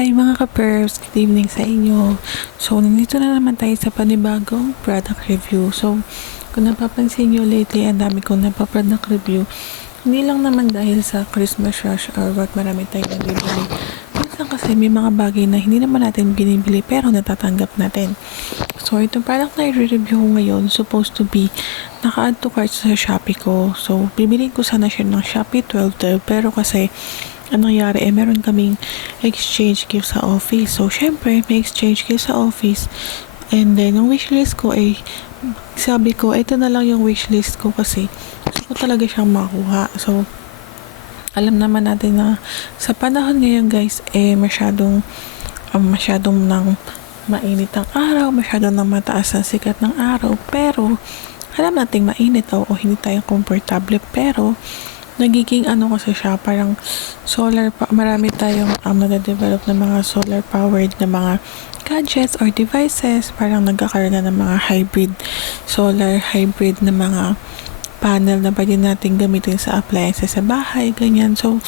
Hi mga ka-pervs, good evening sa inyo. So, nandito na naman tayo sa panibagong product review. So, kung napapansin nyo lately, ang dami kong napaproduct review. Hindi lang naman dahil sa Christmas rush or what marami tayong nabibili. Minsan kasi may mga bagay na hindi naman natin binibili pero natatanggap natin. So, itong product na i-review ko ngayon, supposed to be naka-add to cart sa Shopee ko. So, bibilin ko sana siya ng Shopee 1212 pero kasi anong nangyari meron kaming exchange gift sa office. So, syempre, may exchange gift sa office. And then, yung wishlist ko sabi ko, ito na lang yung wishlist ko kasi gusto ko talaga siyang makuha. So, alam naman natin na sa panahon ngayon guys, masyadong nang mainit ang araw, masyadong nang mataas ang sikat ng araw. Pero, alam nating mainit o hindi tayo komportable. Pero, nagiging kasi siya, parang marami tayong nade-develop na mga solar powered na mga gadgets or devices, parang nagkakaroon na ng mga solar hybrid na mga panel na pwede natin gamitin sa appliances sa bahay, ganyan. So,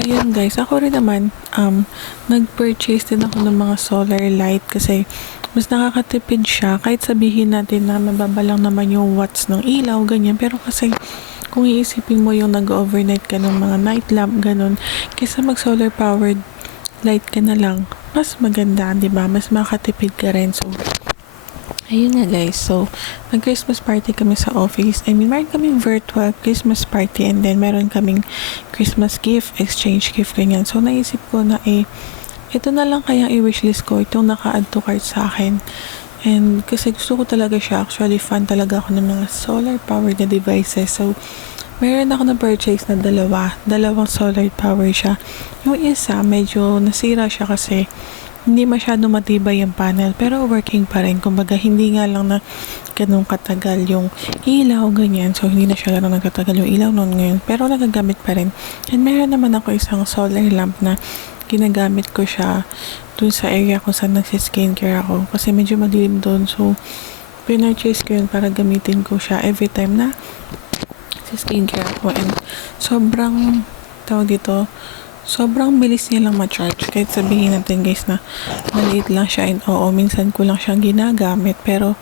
ayun guys, ako rin naman, nag-purchase din ako ng mga solar light kasi mas nakakatipid siya, kahit sabihin natin na mababa lang naman yung watts ng ilaw, ganyan. Pero kasi, kung iisipin mo yung nag-overnight ka ng mga night lamp, ganun, kaysa mag-solar powered light ka na lang, mas maganda, di ba? Mas makatipid ka rin. So, ayun na guys. So, nag-Christmas party kami sa office. Meron kaming virtual Christmas party and then meron kaming Christmas gift, exchange gift, ganyan. So, naisip ko na ito na lang kaya i-wishlist ko, itong naka-add to cart sa akin. And kasi gusto ko talaga siya. Actually, fan talaga ako ng mga solar powered na devices. So, meron ako na-purchase na dalawang solar power siya. Yung isa, medyo nasira siya kasi hindi masyado matibay yung panel. Pero working pa rin. Kumbaga, hindi nga lang na ganun katagal yung ilaw, ganyan. So, hindi na siya ganun nagkatagal yung ilaw noon ngayon. Pero nagagamit pa rin. And meron naman ako isang solar lamp na ginagamit ko siya dun sa area ko saan nagsi-skincare ako kasi medyo madilim doon. So, pinurchase ko yun para gamitin ko siya every time na skincare ako. And sobrang bilis niya lang ma-charge. Kahit sabihin natin guys na maliit lang siya and minsan ko lang siyang ginagamit. Pero,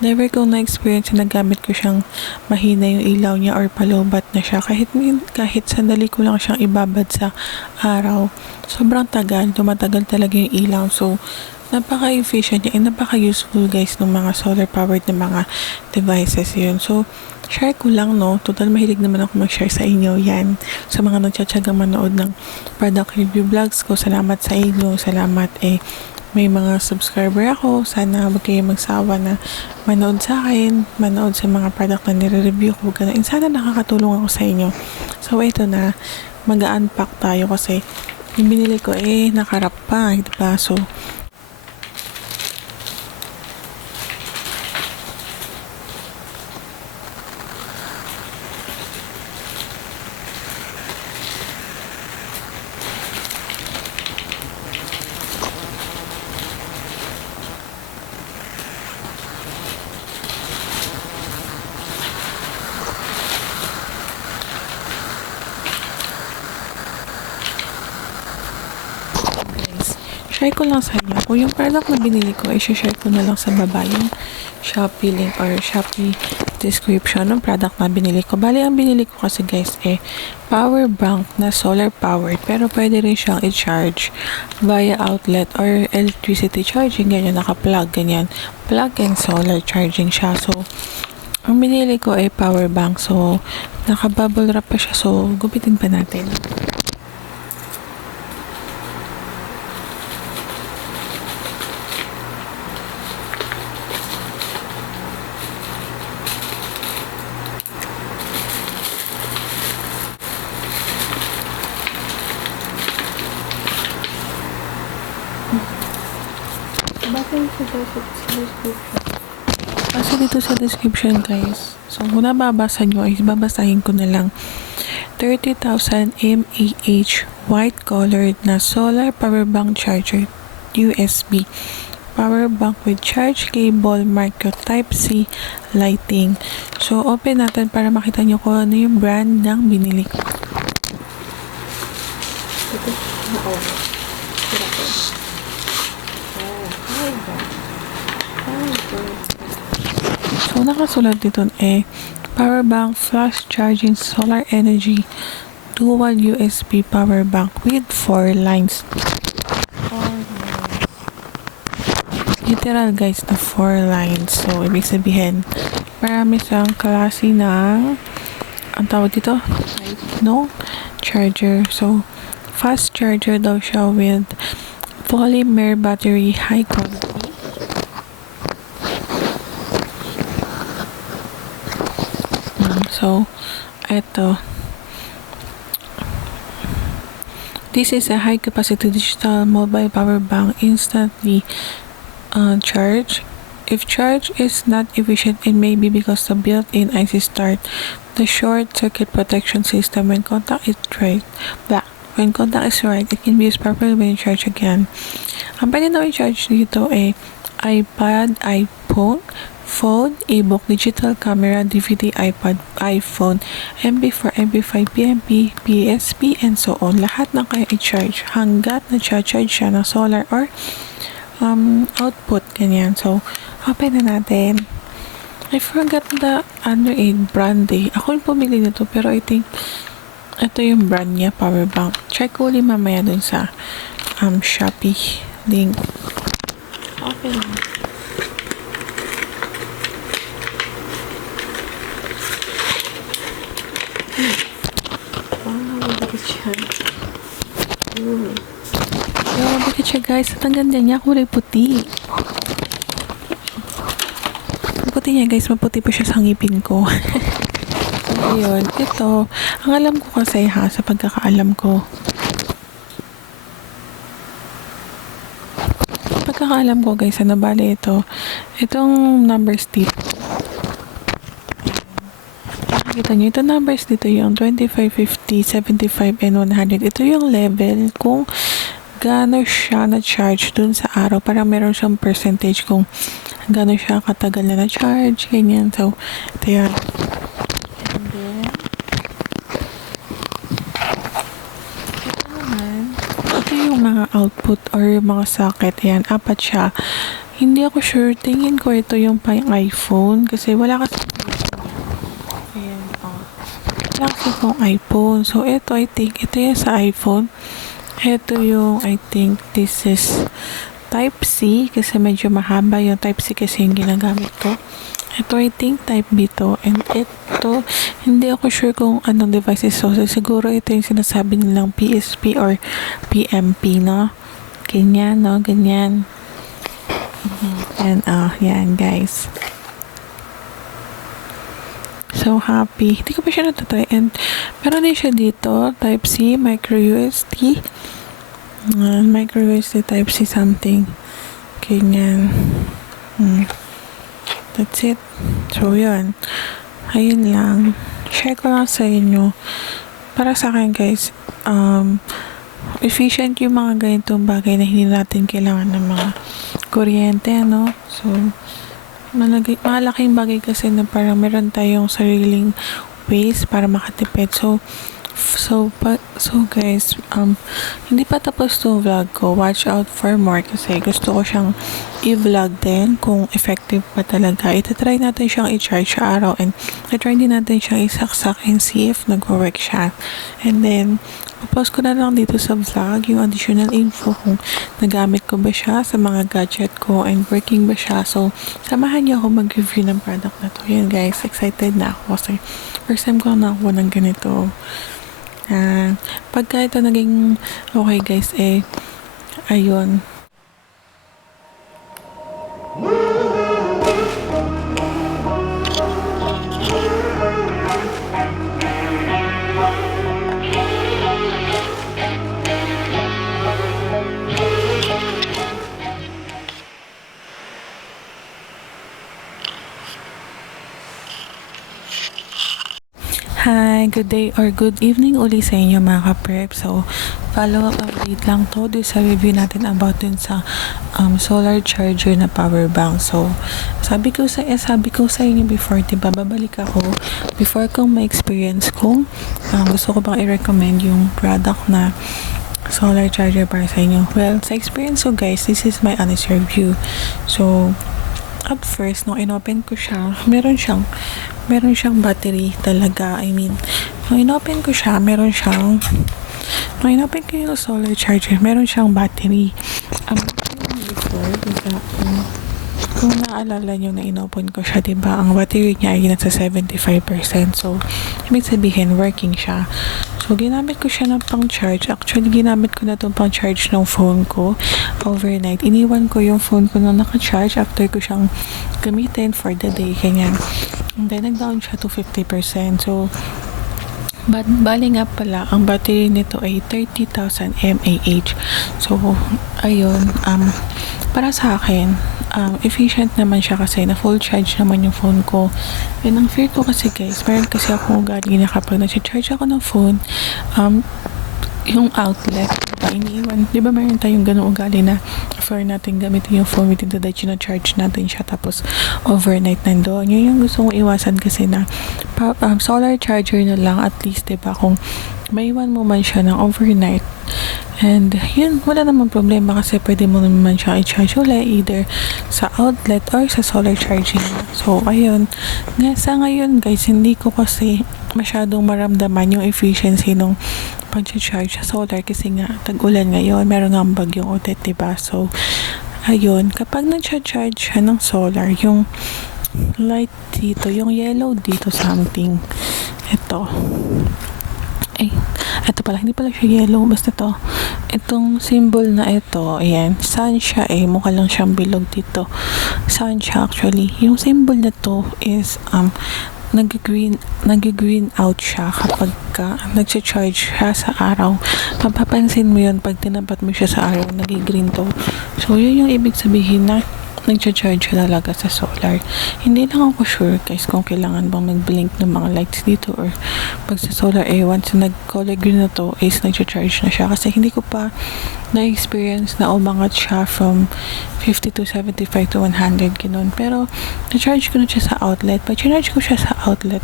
never ko na-experience na nagamit ko siyang mahina yung ilaw niya or palobat na siya. Kahit sandali ko lang siyang ibabad sa araw. Sobrang tumatagal talaga yung ilaw. So, napaka-efficient niya and napaka-useful guys ng mga solar-powered na mga devices yun. So, share ko lang, no? Total mahilig naman ako mag-share sa inyo yan. Sa mga nagtsatsagang manood ng product review vlogs ko, salamat sa inyo. Salamat may mga subscriber ako. Sana huwag kayo magsawa na manood sa akin, manood sa mga product na nire-review ko. Ganun. Sana nakakatulong ako sa inyo. So, ito na. Mag-unpack tayo kasi yung binili ko nakarap pa. Diba? So, share ko lang sa inyo. Kung yung product na binili ko, share ko na lang sa baba yung Shopee link or Shopee description ng product na binili ko. Bali, ang binili ko kasi guys power bank na solar powered pero pwede rin siyang i-charge via outlet or electricity charging, ganyan, naka-plug, ganyan. Plug and solar charging siya. So, ang binili ko power bank. So, naka-bubble wrap pa siya. So, gupitin pa natin. Basta dito sa description guys. So, kung nababasa nyo, babasahin ko na lang. 30,000 mAh white colored na solar power bank charger USB. Power bank with charge cable, micro type C lighting. So, open natin para makita nyo kung ano yung brand ng binili ko. Ito. So, nakasulat dito power bank, flash charging, solar energy, dual USB power bank with 4 lines. Literal guys na 4 lines. So, ibig sabihin, marami siyang klase ng, ang tawag dito? No? Charger. So, fast charger daw siya with polymer battery, high quality. So, eto. This is a high-capacity digital mobile power bank instantly charge. If charge is not efficient, it may be because the built-in IC start the short circuit protection system when contact is right. When contact is right, it can be used properly when you charge again. Ang pwede daw i-charge dito iPad, iPhone, phone, ebook, digital camera, DVD, iPad, iPhone, MP4, MP5, PMP, PSP, and so on. Lahat na kaya i-charge hanggat na-charge siya ng solar or output, ganyan. So, open na natin. I forgot the brand Ako yung pumili nito, pero I think ito yung brand niya, power bank. Check ko ulit mamaya dun sa Shopee link. Open na. Bakit siya guys? At ang ganda niya, kulay puti. Puti niya guys, maputi pa siya sa ngipin ko. So, ayun. Ito, ang alam ko kasi sa pagkakaalam ko. Pagkakaalam ko guys, bali ito. Itong numbers dito. Kita nyo, ito numbers dito yung 25, 50, 75, and 100. Ito yung level kung gaano siya na-charge dun sa araw. Parang meron siyang percentage kung gaano siya katagal na na-charge, ganyan. So, ito yan. And then, ito naman, ito yung mga output or yung mga socket. Ayan, 4 siya. Hindi ako sure. Tingin ko ito yung pang iPhone kasi wala kasi kong iPhone. So, ito, I think, ito yung sa iPhone. Ito yung, I think, this is Type-C kasi medyo mahaba yung Type-C kasi yung ginagamit ko. Ito, I think, Type-B to. And ito, hindi ako sure kung anong device is. So, siguro ito yung sinasabi nilang PSP or PMP, no? Ganyan, no? Ganyan. And, yan, guys. So happy. Hindi ko pa siya natatry. And meron din siya dito. Type-C, micro USB. Micro USB Type-C something. Ganyan. That's it. So yun. Ayun lang. Share ko lang sa inyo. Para sa akin guys, efficient yung mga ganitong bagay na hindi natin kailangan ng mga kuryente, no? So, malaking bagay kasi na parang meron tayong sariling ways para makatipid. So guys, hindi pa tapos to vlog ko. Watch out for more kasi gusto ko siyang i-vlog din kung effective pa talaga. Itatry natin siyang i-charge sa araw and i-try din natin siyang isaksak and see if nag-work siya. And then, post ko na lang dito sa vlog yung additional info kung nagamit ko ba siya sa mga gadget ko and working ba siya. So, samahan niyo ako mag-review ng product na to. Yan guys, excited na ako kasi first time ko na ako ng ganito. Pagka ito naging okay guys, ayun. Hi, good day or good evening uli sa inyo mga ka-prep. So, follow-up update lang to sa review natin about dun sa solar charger na power bank. So, sabi ko sa inyo before, diba, babalik ako before kong ma-experience kung gusto ko bang i-recommend yung product na solar charger para sa inyo? Well, sa experience ko guys, this is my honest review. So, at first, nung inopen ko siya, meron siyang battery talaga. I mean, nung inopen ko yung solar charger, meron siyang battery. Before, kung naalala nyo na inopen ko siya, diba, ang battery niya ay nasa 75%. So, ibig sabihin, working siya. So, ginamit ko siya ng pang-charge. Actually, ginamit ko na itong pang-charge ng phone ko overnight. Iniwan ko yung phone ko na naka-charge after ko siyang gamitin for the day. Ganyan. And then, nag-down siya to 50%. So, bali nga pala, ang battery nito ay 30,000 mAh. So, ayun, para sa akin, efficient naman siya kasi na full charge naman yung phone ko. And ang fear ko kasi guys, meron kasi akong ugali na kapag nag-charge ako ng phone, yung outlet, iniiwan. Di ba meron tayong ganung ugali na for natin gamitin yung phone within the day, na-charge natin siya tapos overnight nandoon. Yun yung gusto kong iwasan kasi na solar charger na lang at least, di ba, kung maiwan mo man siya ng overnight. And yun, wala namang problema kasi pwede mo naman siya i-charge ulit either sa outlet or sa solar charging. So, ayun. Sa ngayon guys, hindi ko kasi masyadong maramdaman yung efficiency nung pag-charge sa solar kasi nga tag-ulan ngayon, meron nga bagyong ulit, diba? So, ayun. Kapag nag-charge siya ng solar, yung light dito, yung yellow dito something, ito pala, hindi pala siya yellow, basta to. Itong symbol na ito, ayan, sun siya mukha lang siyang bilog dito. Sun siya actually. Yung symbol na to is, nag-green out siya kapag nag-charge siya sa araw. Mapapansin mo yun pag tinapat mo siya sa araw, nag-green to. So, yun yung ibig sabihin na nag-charge siya talaga sa solar. Hindi lang ako sure guys kung kailangan bang mag-blink ng mga lights dito or pag sa solar once nag-color green na to is nag-charge na siya kasi hindi ko pa na-experience na umangat siya from 50 to 75 to 100 ganun. Pero na-charge ko na siya sa outlet. Pag charge ko siya sa outlet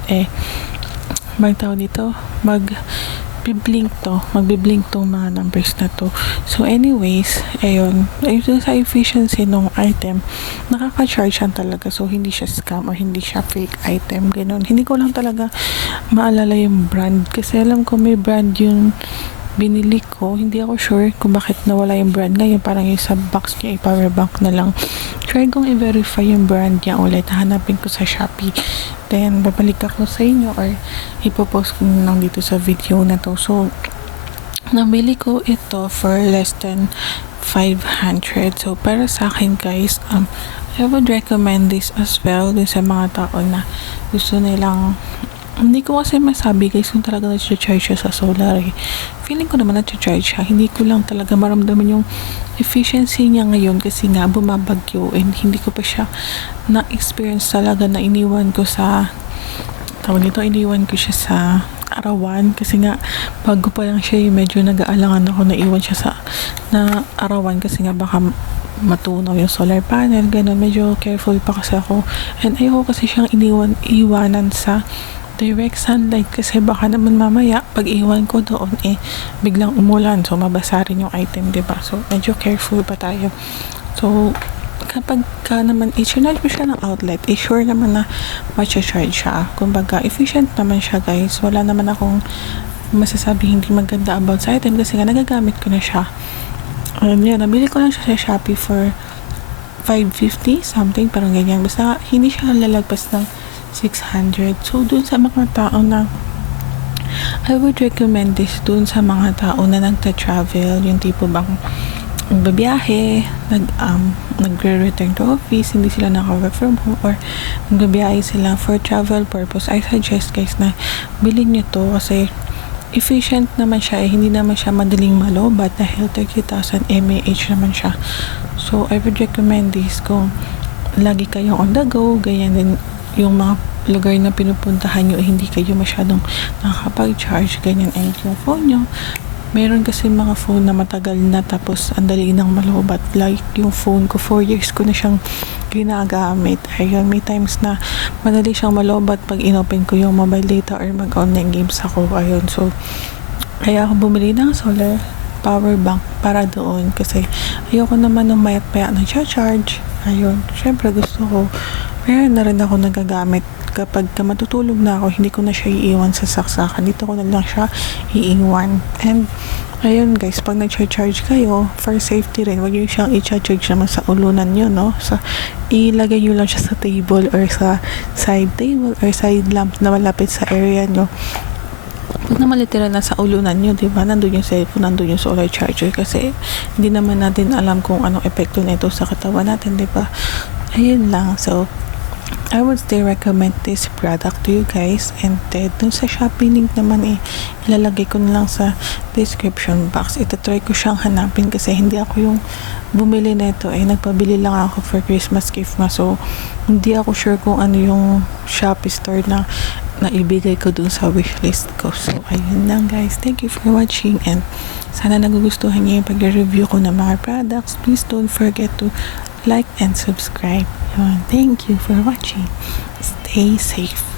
magbiblink tong mga numbers na to. So anyways, ayun sa efficiency ng item, nakaka-charge siya talaga. So hindi siya scam or hindi siya fake item, ganun. Hindi ko lang talaga maalala yung brand kasi alam ko may brand yung binili ko. Hindi ako sure kung bakit nawala yung brand ngayon. Parang yung sa box niya power bank na lang. Try kong i-verify yung brand niya ulit. Hanapin ko sa Shopee. Then, babalik ako sa inyo or ipopost ko lang dito sa video na to. So, nabili ko ito for less than 500. So, para sa akin guys, I would recommend this as well dun sa mga tao na gusto nilang, hindi ko kasi masabi guys kung talaga nag-charge siya sa solar Feeling ko naman nag-charge siya. Hindi ko lang talaga maramdaman yung efficiency niya ngayon kasi nga bumabagyo and hindi ko pa siya na-experience talaga na iniwan ko siya sa arawan kasi nga bago pa lang siya medyo nag-aalangan ako na iwan siya na arawan kasi nga baka matunaw yung solar panel, ganun. Medyo careful pa kasi ako and ayoko kasi siyang iwanan sa direct sunlight kasi baka naman mamaya pag iwan ko doon biglang umulan so mabasa rin yung item, diba? So medyo careful pa tayo. So kapag naman i-charge mo siya ng outlet, sure naman na ma-charge siya. Kumbaga efficient naman siya guys. Wala naman akong masasabi hindi maganda about sa item kasi nga nagagamit ko na siya. Nabili ko lang siya sa Shopee for 550 something, parang ganyan. Basta hindi siya lalagpas ng 600. So, dun sa mga tao na I would recommend this dun sa mga tao na nagta-travel, yung tipo bang nagbabiyahe, nagre-return to office, hindi sila naka-work from home or nagbabiyahe sila for travel purpose. I suggest guys na bilhin nyo to kasi efficient naman siya hindi naman siya madaling malobat dahil 30,000 mAh naman siya. So, I would recommend this kung lagi kayong on the go, ganyan din yung mga lugar na pinupuntahan nyo hindi kayo masyadong nakakapag-charge, ganyan yung phone nyo. Meron kasi mga phone na matagal na tapos ang dali nang malobat. Like yung phone ko, 4 years ko na siyang ginagamit. Ayun, may times na madali siyang malobat pag inopen ko yung mobile data or mag-online games ako. Ayun, so kaya ako bumili ng solar power bank para doon kasi ayoko naman ng mayat-maya na charge. Ayun, syempre gusto ko. Meron na rin ako nagagamit kapag matutulog na ako, hindi ko na siya iiwan sa saksakan. Dito ko na lang siya iiwan. And ayun guys, pag nag-charge kayo, for safety rin, wag nyo siyang i-charge naman sa ulunan nyo, no? So, ilagay nyo lang siya sa table or sa side table or side lamp na malapit sa area nyo. Huwag naman literal na sa ulunan nyo, diba? Nandun yung cellphone, nandun yung solar charger kasi hindi naman natin alam kung anong epekto nito sa katawan natin, diba? Ayun lang. So, I would still recommend this product to you guys. And dun sa Shopee link naman ilalagay ko na lang sa description box. Try ko siyang hanapin kasi hindi ako yung bumili nito. Nagpabili lang ako for Christmas gift ma. So, hindi ako sure kung ano yung Shopee store na ibigay ko dun sa wishlist ko. So, ayun lang guys. Thank you for watching and sana nagugustuhan niyo yung pag-review ko ng mga products. Please don't forget to like and subscribe. Thank you for watching. Stay safe.